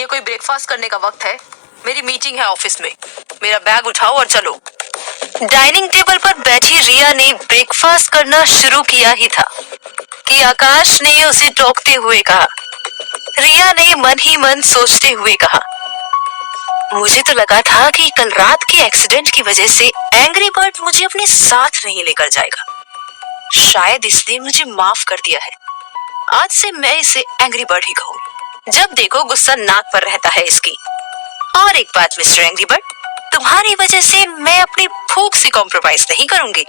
ये कोई ब्रेकफास्ट करने का वक्त है? मेरी मीटिंग है ऑफिस में। मेरा बैग उठाओ और चलो। डाइनिंग टेबल पर बैठी रिया ने ब्रेकफास्ट करना शुरू किया ही था कि आकाश ने उसे टोकते हुए कहा। रिया ने मन ही मन सोचते हुए कहा, मुझे तो लगा था कि कल रात के एक्सीडेंट की वजह से एंग्री बर्ड मुझे अपने साथ नहीं लेकर जाएगा। शायद इसने मुझे माफ कर दिया है। आज से मैं इसे एंग्री बर्ड ही कहूँ। जब देखो गुस्सा नाक पर रहता है इसकी। और एक बात मिस्टर एंग्री बर्ड, तुम्हारी वजह से मैं अपनी भूख से कॉम्प्रोमाइज नहीं करूंगी।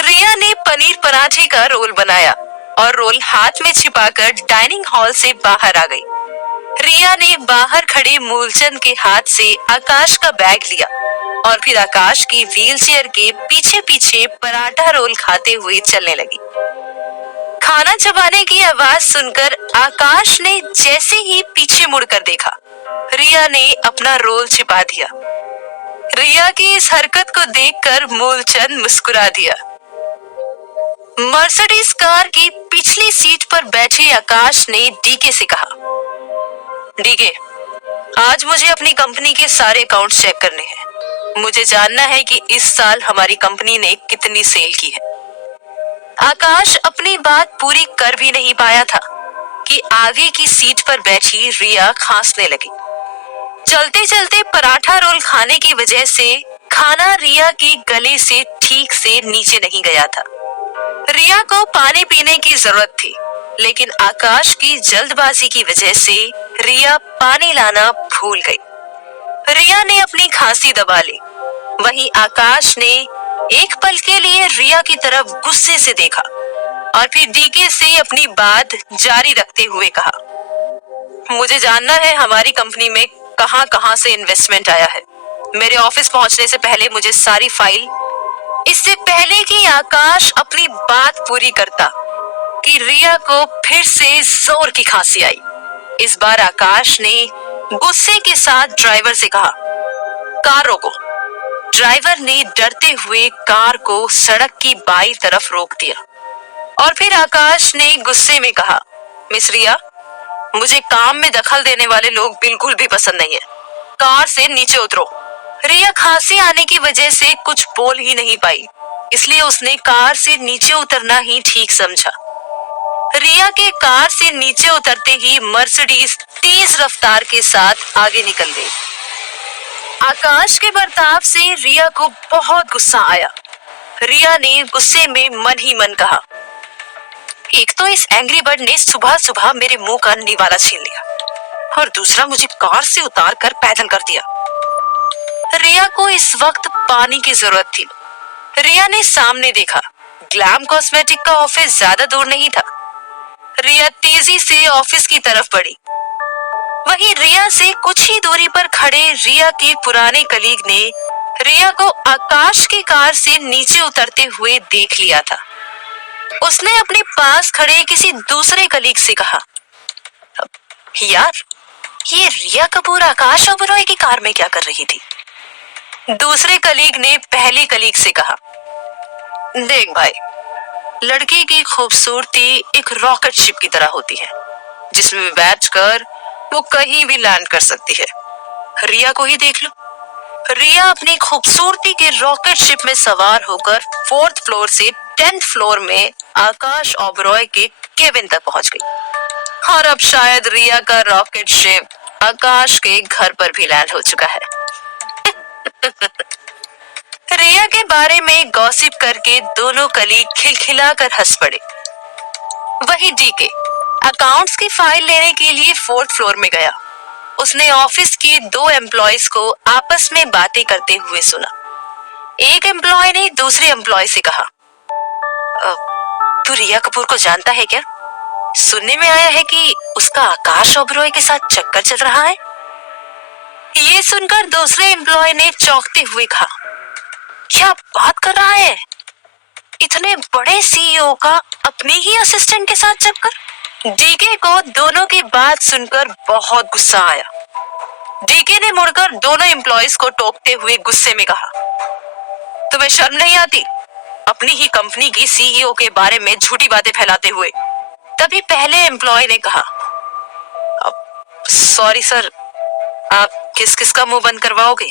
रिया ने पनीर पराठे का रोल बनाया और रोल हाथ में छिपाकर डाइनिंग हॉल से बाहर आ गई। रिया ने बाहर खड़े मूलचंद के हाथ से आकाश का बैग लिया और फिर आकाश की व्हीलचेयर के पीछे पीछे पराठा रोल खाते हुए चलने लगी। खाना चबाने की आवाज सुनकर आकाश ने जैसे ही पीछे मुड़कर देखा, रिया ने अपना रोल छिपा दिया। रिया की इस हरकत को देखकर मूलचंद मुस्कुरा दिया। मर्सिडीज कार की पिछली सीट पर बैठे आकाश ने डीके से कहा, डीके, आज मुझे अपनी कंपनी के सारे अकाउंट्स चेक करने हैं। मुझे जानना है कि इस साल हमारी कंपनी ने कितनी सेल की है। आकाश अपनी बात पूरी कर भी नहीं पाया था कि आगे की सीट पर बैठी रिया खांसने लगी। चलते चलते पराठा रोल खाने की वजह से खाना रिया के गले से ठीक से नीचे नहीं गया था। रिया को पानी पीने की जरूरत थी, लेकिन आकाश की जल्दबाजी की वजह से रिया पानी लाना भूल गई। रिया ने अपनी खांसी दबा ली। वहीं आकाश ने एक पल के लिए रिया की तरफ गुस्से से देखा और फिर डीके से अपनी बात जारी रखते हुए कहा, मुझे जानना है हमारी कंपनी में कहां कहां से इन्वेस्टमेंट आया है। मेरे ऑफिस पहुंचने से पहले मुझे सारी फाइल। इससे पहले कि आकाश अपनी बात पूरी करता कि रिया को फिर से जोर की खांसी आई। इस बार आकाश ने गुस्से के साथ ड्राइवर से कहा, कार रोको। ड्राइवर ने डरते हुए कार को सड़क की बाईं तरफ रोक दिया और फिर आकाश ने गुस्से में कहा, मिस रिया, मुझे काम में दखल देने वाले लोग बिल्कुल भी पसंद नहीं है। कार से नीचे उतरो। रिया खांसी आने की वजह से कुछ बोल ही नहीं पाई, इसलिए उसने कार से नीचे उतरना ही ठीक समझा। रिया के कार से नीचे उतरते ही मर्सिडीज तेज रफ्तार के साथ आगे निकल गई। आकाश के बर्ताव से रिया को बहुत गुस्सा आया। रिया ने गुस्से में मन ही मन कहा, एक तो इस एंग्री बर्ड ने सुबह सुबह मेरे मुंह का निवाला छीन लिया और दूसरा मुझे कार से उतार कर पैदल कर दिया। रिया को इस वक्त पानी की जरूरत थी। रिया ने सामने देखा, ग्लैम कॉस्मेटिक का ऑफिस ज्यादा दूर नहीं था। रिया तेजी से ऑफिस की तरफ बढ़ी। वहीं रिया से कुछ ही दूरी पर खड़े रिया के पुराने कलीग ने रिया को आकाश की कार से नीचे उतरते हुए देख लिया था। उसने अपने पास खड़े किसी दूसरे कलीग से कहा, यार, ये रिया कपूर आकाश ओबरॉय की कार में क्या कर रही थी? दूसरे कलीग ने पहले कलीग से कहा, देख भाई, लड़की की खूबसूरती एक रॉकेट शिप की तरह होती है, जिसमें बैठकर वो कहीं भी लैंड कर सकती है। रिया को ही देख लो। रिया अपनी खूबसूरती के रॉकेट शिप में सवार होकर 4th फ्लोर से 10th फ्लोर में आकाश ओबरॉय के केबिन तक पहुंच गई और अब शायद रिया का रॉकेट शिप आकाश के घर पर भी लैंड हो चुका है। रिया के बारे में गॉसिप करके दोनों कलीग खिलखिलाकर हंस पड़े। वही डीके अकाउंट्स की फाइल लेने के लिए 4th फ्लोर में गया। उसने ऑफिस के 2 एम्प्लॉयज को आपस में बातें करते हुए सुना। एक एम्प्लॉय ने दूसरे एम्प्लॉय से कहा, तू रिया कपूर को जानता है क्या? सुनने में आया है कि उसका आकाश ओबरॉय के साथ चक्कर चल रहा है। ये सुनकर दूसरे एम्प्लॉय ने चौंकते हुए कहा, क्या बात कर रहा है? इतने बड़े सीईओ का अपने ही असिस्टेंट के साथ चक्कर? डीके को दोनों की बात सुनकर बहुत गुस्सा आया। डीके ने मुड़कर दोनों एम्प्लॉयज को टोकते हुए गुस्से में कहा, तुम्हें शर्म नहीं आती? अपनी ही कंपनी की सीईओ के बारे में झूठी बातें फैलाते हुए। तभी पहले एम्प्लॉय ने कहा, सॉरी सर, आप किस किस का मुंह बंद करवाओगे?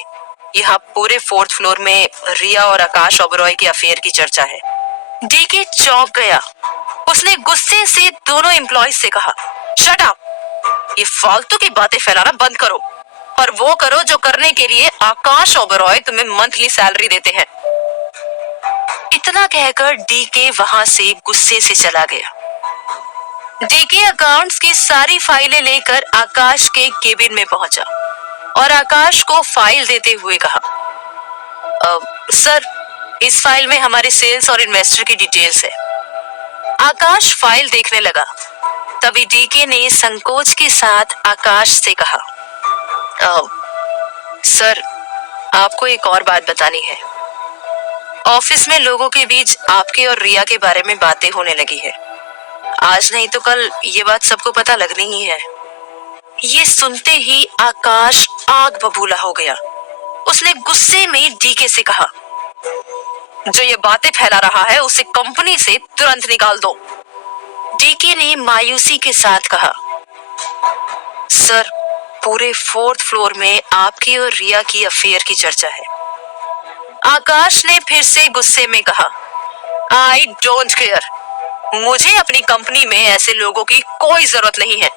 यहाँ पूरे 4th फ्लोर में रिया और आकाश ओबरॉय के अफेयर की चर्चा है। डीके चौंक गया। उसने गुस्से से दोनों एम्प्लॉयज से कहा, शट अप, ये फालतू की बातें फैलाना बंद करो और वो करो जो करने के लिए आकाश ओबरॉय तुम्हें मंथली सैलरी देते हैं। इतना कहकर डीके वहां से गुस्से से चला गया। डीके अकाउंट्स की सारी फाइलें लेकर आकाश के केबिन में पहुंचा और आकाश को फाइल देते हुए कहा, सर, इस फाइल में हमारे सेल्स और इन्वेस्टर की डिटेल्स है। आकाश फाइल देखने लगा। तभी डीके ने संकोच के साथ आकाश से कहा, सर, आपको एक और बात बतानी है। ऑफिस में लोगों के बीच आपके और रिया के बारे में बातें होने लगी है। आज नहीं तो कल ये बात सबको पता लगनी ही है। ये सुनते ही आकाश आग बबूला हो गया। उसने गुस्से में डीके से कहा, जो ये बातें फैला रहा है उसे कंपनी से तुरंत निकाल दो। डीके ने मायूसी के साथ कहा, सर, पूरे 4th फ्लोर में आपकी और रिया की अफेयर की चर्चा है। आकाश ने फिर से गुस्से में कहा, आई डोंट केयर, मुझे अपनी कंपनी में ऐसे लोगों की कोई जरूरत नहीं है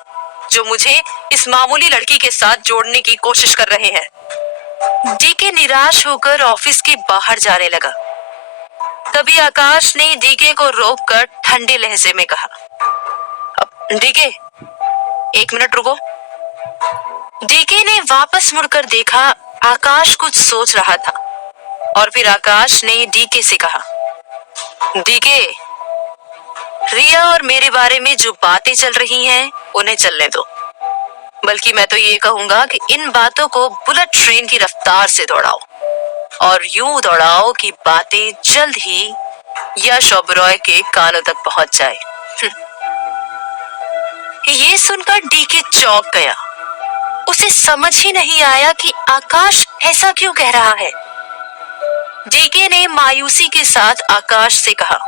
जो मुझे इस मामूली लड़की के साथ जोड़ने की कोशिश कर रहे हैं। डीके निराश होकर ऑफिस के बाहर जाने लगा। तभी आकाश ने डीके को रोककर ठंडे लहजे में कहा, डीके, 1 मिनट रुको। डीके ने वापस मुड़कर देखा। आकाश कुछ सोच रहा था और फिर आकाश ने डीके से कहा, डीके, रिया और मेरे बारे में जो बातें चल रही हैं उन्हें चलने दो। बल्कि मैं तो ये कहूंगा कि इन बातों को बुलेट ट्रेन की रफ्तार से दौड़ाओ और यूं दौड़ाओ कि बातें जल्द ही यश ओबरॉय के कानों तक पहुंच जाए। ये सुनकर डीके चौंक गया। उसे समझ ही नहीं आया कि आकाश ऐसा क्यों कह रहा है। डीके ने मायूसी के साथ आकाश से कहा,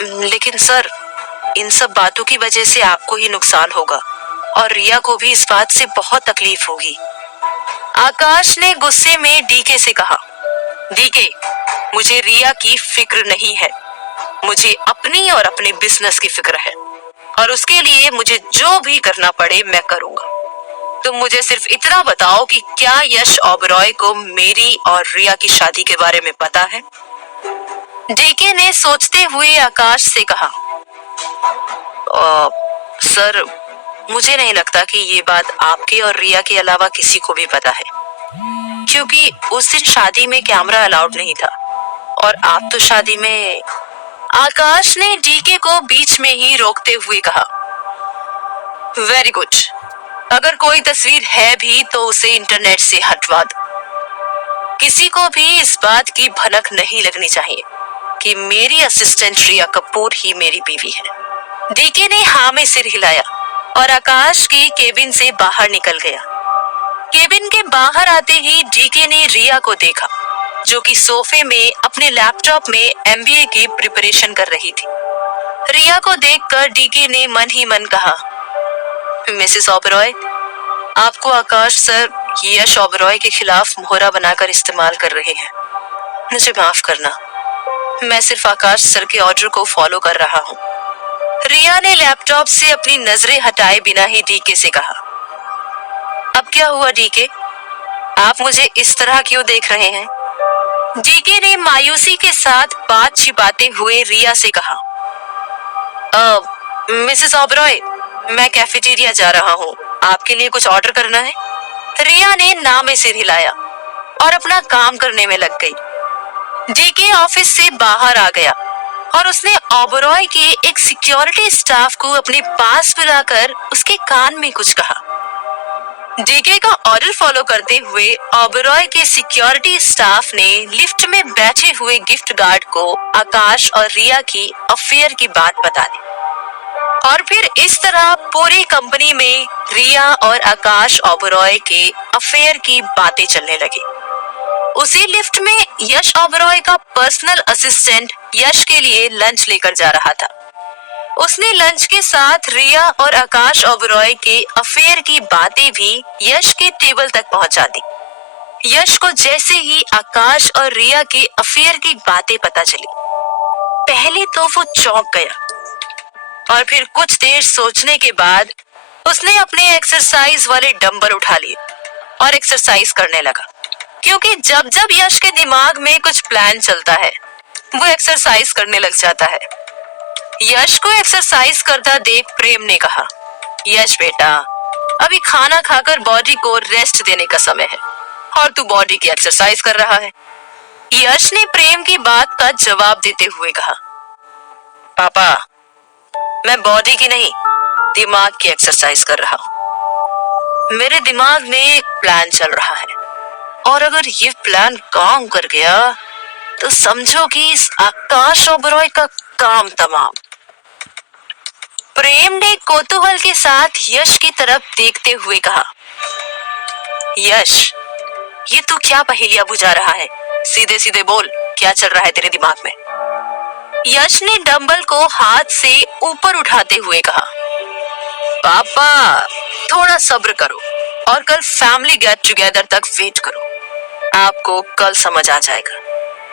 लेकिन सर, इन सब बातों की वजह से आपको ही नुकसान होगा और रिया को भी इस बात से बहुत तकलीफ होगी। आकाश ने गुस्से में डीके से कहा, डीके, मुझे रिया की फिक्र नहीं है, मुझे अपनी और अपने बिजनेस की फिक्र है और उसके लिए मुझे जो भी करना पड़े मैं करूंगा। तुम मुझे सिर्फ इतना बताओ कि क्या यश ओबरॉय को मेरी और रिया की शादी के बारे में पता है? डीके ने सोचते हुए आकाश से कहा, सर, मुझे नहीं लगता कि ये बात आपके और रिया के अलावा किसी को भी पता है, क्योंकि उस दिन शादी में कैमरा अलाउड नहीं था और आप तो शादी में। आकाश ने डीके को बीच में ही रोकते हुए कहा, वेरी गुड, अगर कोई तस्वीर है भी तो उसे इंटरनेट से हटवा दो। किसी को भी इस बात की भनक नहीं लगनी चाहिए कि मेरी असिस्टेंट रिया कपूर ही मेरी बीवी है। डीके ने हाँ में सिर हिलाया और आकाश के केबिन से बाहर निकल गया। केबिन के बाहर आते ही डीके ने रिया को देखा, जो कि सोफे में अपने लैपटॉप में एमबीए की प्रिपरेशन कर रही थी। रिया को देखकर डीके ने मन ही मन कहा, मिसेस ओबरॉय, आपको आकाश सर यश ओबरॉय के खिलाफ मोहरा बनाकर इस्तेमाल कर रहे हैं। मुझे माफ करना, मैं सिर्फ आकाश सर के ऑर्डर को फॉलो कर रहा हूँ। रिया ने लैपटॉप से अपनी नजरें हटाए बिना ही डीके से कहा, अब क्या हुआ डीके, आप मुझे इस तरह क्यों देख रहे हैं? डीके ने मायूसी के साथ बात छिपाते हुए रिया से कहा, मिसेस ओबरॉय, मैं कैफेटेरिया जा रहा हूँ, आपके लिए कुछ ऑर्डर करना है? रिया ने ना में सिर हिलाया और अपना काम करने में लग गई। डीके ऑफिस से बाहर आ गया और उसने ओबरॉय के एक सिक्योरिटी स्टाफ को अपने पास बुलाकर उसके कान में कुछ कहा। डीके का ऑर्डर फॉलो करते हुए ओबरॉय के सिक्योरिटी स्टाफ ने लिफ्ट में बैठे हुए गिफ्ट गार्ड को आकाश और रिया की अफेयर की बात बता दी और फिर इस तरह पूरी कंपनी में रिया और आकाश ओबरॉय के अफेयर की बातें चलने लगी। उसी लिफ्ट में यश ओबरॉय का पर्सनल असिस्टेंट यश के लिए लंच लेकर जा रहा था। उसने लंच के साथ रिया और आकाश ओबरॉय के अफेयर की बातें भी यश के टेबल तक पहुंचा दी। यश को जैसे ही आकाश और रिया के अफेयर की बातें पता चली, पहले तो वो चौंक गया और फिर कुछ देर सोचने के बाद उसने अपने एक्सरसाइज वाले डंबल उठा लिए और एक्सरसाइज करने लगा, क्योंकि जब जब यश के दिमाग में कुछ प्लान चलता है वो एक्सरसाइज करने लग जाता है। यश को एक्सरसाइज करता देख प्रेम ने कहा, यश बेटा, अभी खाना खाकर बॉडी को रेस्ट देने का समय है और तू बॉडी की एक्सरसाइज कर रहा है। यश ने प्रेम की बात का जवाब देते हुए कहा, पापा, मैं बॉडी की नहीं दिमाग की एक्सरसाइज कर रहा हूँ। मेरे दिमाग में एक प्लान चल रहा है और अगर ये प्लान काम कर गया तो समझो कि इस आकाश ओबरॉय का काम तमाम। प्रेम ने कौतूहल के साथ यश की तरफ देखते हुए कहा, यश, ये तू क्या पहेलियां बुझा रहा है? सीधे सीधे बोल, क्या चल रहा है तेरे दिमाग में? यश ने डंबल को हाथ से ऊपर उठाते हुए कहा, पापा, थोड़ा सब्र करो और कल फैमिली गेट टुगेदर तक वेट करो। आपको कल समझ आ जाएगा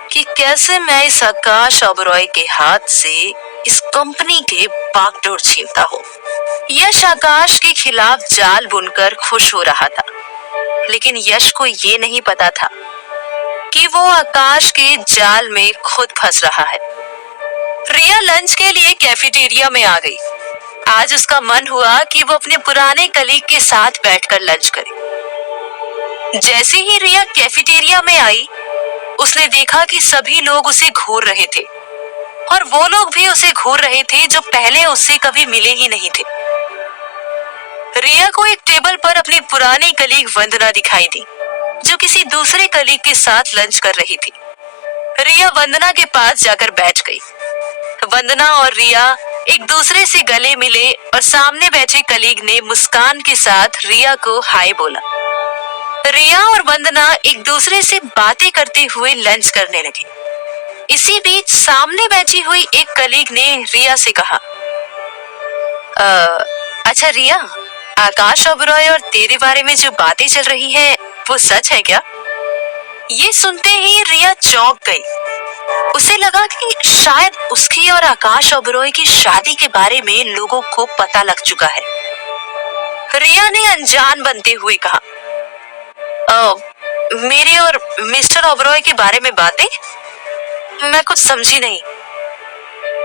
कि कैसे मैं इस आकाश ओबरॉय के हाथ से इस कंपनी के बागडोर छीनता हूँ। यश आकाश के खिलाफ जाल बुनकर खुश हो रहा था, लेकिन यश को ये नहीं पता था कि वो आकाश के जाल में खुद फंस रहा है। रिया लंच के लिए कैफेटेरिया में आ गई। आज उसका मन हुआ कि वो अपने पुराने कलीग के साथ बैठकर लंच करे। जैसे ही रिया कैफेटेरिया में आई, उसने देखा कि सभी लोग उसे घूर रहे थे और वो लोग भी उसे घूर रहे थे जो पहले उससे कभी मिले ही नहीं थे। रिया को एक टेबल पर अपनी पुरानी कलीग वंदना दिखाई दी, जो किसी दूसरे कलीग के साथ लंच कर रही थी। रिया वंदना के पास जाकर बैठ गई। वंदना और रिया एक दूसरे से गले मिले और सामने बैठे कलीग ने मुस्कान के साथ रिया को हाय बोला। रिया और वंदना एक दूसरे से बातें करते हुए लंच करने लगे। इसी बीच सामने बैठी हुई एक कलीग ने रिया से कहा, अच्छा रिया, आकाश ओबरॉय और तेरे बारे में जो बातें चल रही है वो सच है क्या? ये सुनते ही रिया चौंक गई। उसे लगा कि शायद उसकी और आकाश ओबरॉय की शादी के बारे में लोगों को पता लग चुका है। रिया ने अनजान बनते हुए कहा, मेरे और मिस्टर ओबरॉय के बारे में बातें? मैं कुछ समझी नहीं।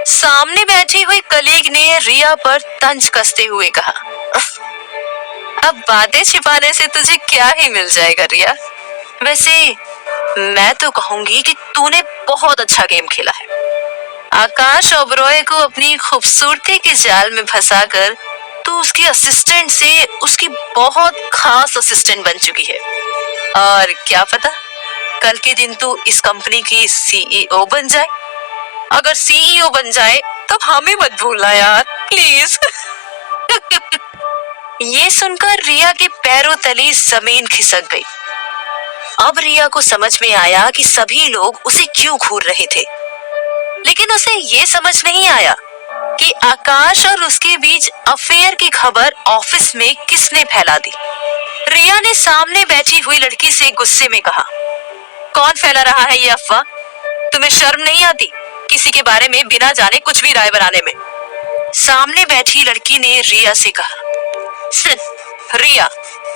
सामने बैठी हुई कलीग ने रिया पर तंज कसते हुए कहा, अब बातें छिपाने से तुझे क्या ही मिल जाएगा रिया। वैसे मैं तो कहूंगी कि तूने बहुत अच्छा गेम खेला है। आकाश ओबरॉय को अपनी खूबसूरती के जाल में फंसाकर तू उसके असिस्टेंट से उसकी बहुत खास असिस्टेंट बन चुकी है। और क्या पता कल के दिन तू इस कंपनी की सीईओ बन जाए। अगर सीईओ बन जाए तो हमें मत भूलना यार, प्लीज। ये सुनकर रिया के पैरों तले जमीन खिसक गई। अब रिया को समझ में आया कि सभी लोग उसे क्यों घूर रहे थे, लेकिन उसे ये समझ नहीं आया कि आकाश और उसके बीच अफेयर की खबर ऑफिस में किसने फैला दी। रिया ने सामने बैठी हुई लड़की से गुस्से में कहा, कौन फैला रहा है ये अफवाह? तुम्हें शर्म नहीं आती किसी के बारे में बिना जाने कुछ भी राय बनाने में? सामने बैठी लड़की ने रिया से कहा, रिया,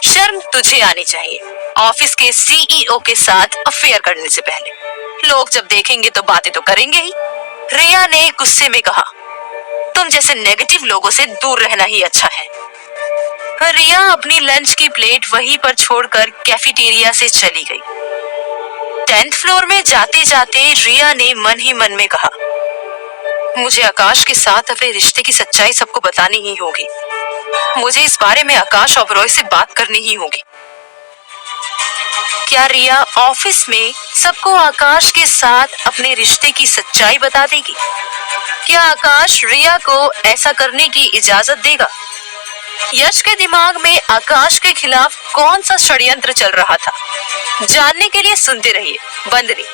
शर्म तुझे आनी चाहिए। ऑफिस के सीईओ के साथ अफेयर करने से पहले लोग जब देखेंगे तो बातें तो करेंगे ही। रिया ने गुस्से में कहा, तुम जैसे नेगेटिव लोगों से दूर रहना ही अच्छा है। रिया अपनी लंच की प्लेट वहीं पर छोड़कर कैफेटेरिया से चली गई। 10th फ्लोर में जाते जाते रिया ने मन ही मन में कहा, मुझे आकाश के साथ अपने रिश्ते की सच्चाई सबको बतानी ही होगी। मुझे इस बारे में आकाश ओबरॉय से बात करनी ही होगी। क्या रिया ऑफिस में सबको आकाश के साथ अपने रिश्ते की सच्चाई बता देगी? क्या आकाश रिया को ऐसा करने की इजाजत देगा? यश के दिमाग में आकाश के खिलाफ कौन सा षड्यंत्र चल रहा था? जानने के लिए सुनते रहिए बंदनी।